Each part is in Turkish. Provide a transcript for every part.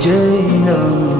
Ceylanım olsun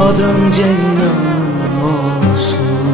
Adın Ceylan olsun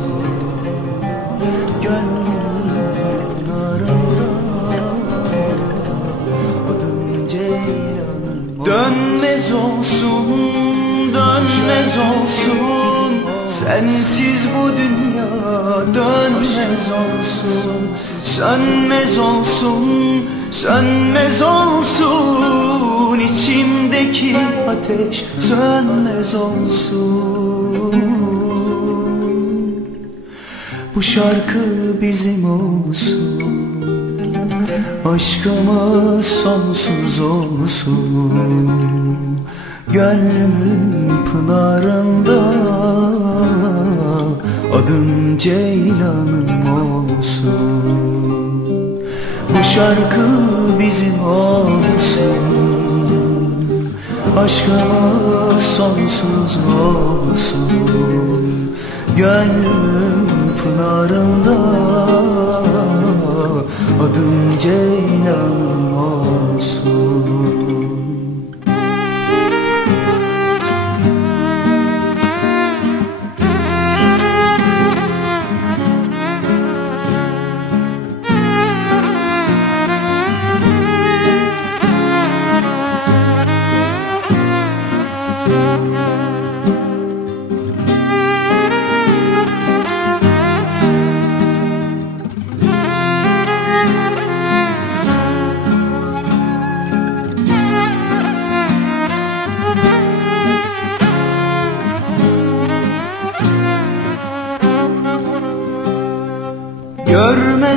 olsun Sönmez olsun, sönmez olsun. İçimdeki ateş sönmez olsun. Bu şarkı bizim olsun. Aşkımız sonsuz olsun. Gönlümün pınarında Adın Ceylan'ım olsun. Bu şarkı bizim olsun. Aşkımız sonsuz olsun. Gönlümün pınarında Adım Ceylan'ım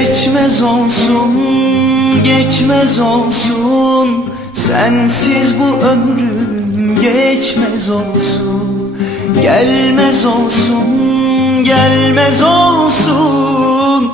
Geçmez olsun, geçmez olsun. Sensiz bu ömrüm geçmez olsun. Gelmez olsun, gelmez olsun